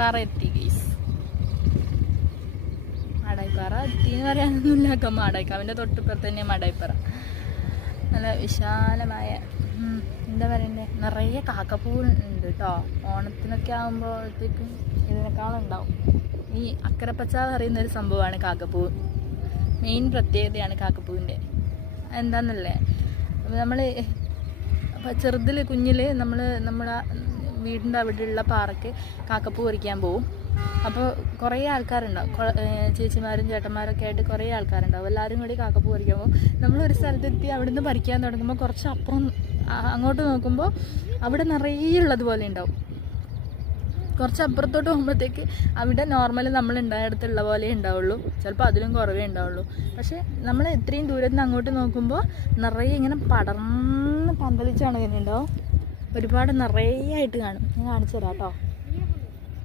മാടായിപ്പാറ എത്തി ഗൈസ്. മാടായിപ്പാറ എത്തിന്ന് പറയാനൊന്നുമില്ല, മാടായിക്കാവിൻ്റെ തൊട്ടിപ്പുറത്ത് തന്നെ മാടായിപ്പാറ. നല്ല വിശാലമായ എന്താ പറയണ്ടേ, നിറയെ കാക്കപ്പൂ ഉണ്ട് കേട്ടോ. ഓണത്തിനൊക്കെ ആകുമ്പോഴത്തേക്കും ഇതിനേക്കാളും ഉണ്ടാവും. ഈ അക്കരപ്പച്ച പറയുന്നൊരു സംഭവമാണ് കാക്കപ്പൂ. മെയിൻ പ്രത്യേകതയാണ് കാക്കപ്പൂവിൻ്റെ. എന്താണെന്നല്ലേ, നമ്മൾ ചെറുതിൽ കുഞ്ഞിൽ നമ്മുടെ വീടിൻ്റെ അവിടെയുള്ള പാറയ്ക്ക് കാക്കപ്പൂ പറിക്കാൻ പോവും. അപ്പോൾ കുറേ ആൾക്കാരുണ്ടാവും, ചേച്ചിമാരും ചേട്ടന്മാരൊക്കെ ആയിട്ട് കുറേ ആൾക്കാരുണ്ടാവും. എല്ലാവരും കൂടി കാക്കപ്പൂ പറിക്കാൻ പോകും. നമ്മളൊരു സ്ഥലത്തെത്തി അവിടെ നിന്ന് പറിക്കാൻ തുടങ്ങുമ്പോൾ കുറച്ച് അപ്പുറം അങ്ങോട്ട് നോക്കുമ്പോൾ അവിടെ നിറയെ ഉള്ളതുപോലെ ഉണ്ടാവും. കുറച്ച് അപ്പുറത്തോട്ട് പോകുമ്പോഴത്തേക്ക് അവിടെ നോർമൽ നമ്മൾ ഉണ്ടായിടത്തുള്ള പോലെ ഉണ്ടാവുള്ളൂ, ചിലപ്പോൾ അതിലും കുറവേ ഉണ്ടാവുള്ളൂ. പക്ഷേ നമ്മൾ എത്രയും ദൂരത്ത് നിന്ന് അങ്ങോട്ട് നോക്കുമ്പോൾ നിറയെ ഇങ്ങനെ പടർന്ന് പന്തലിച്ചാണ് വരുന്നുണ്ടാവും. ഒരുപാട് നിറയെ ആയിട്ട് കാണും. ഞാൻ കാണിച്ചു തരാം കേട്ടോ.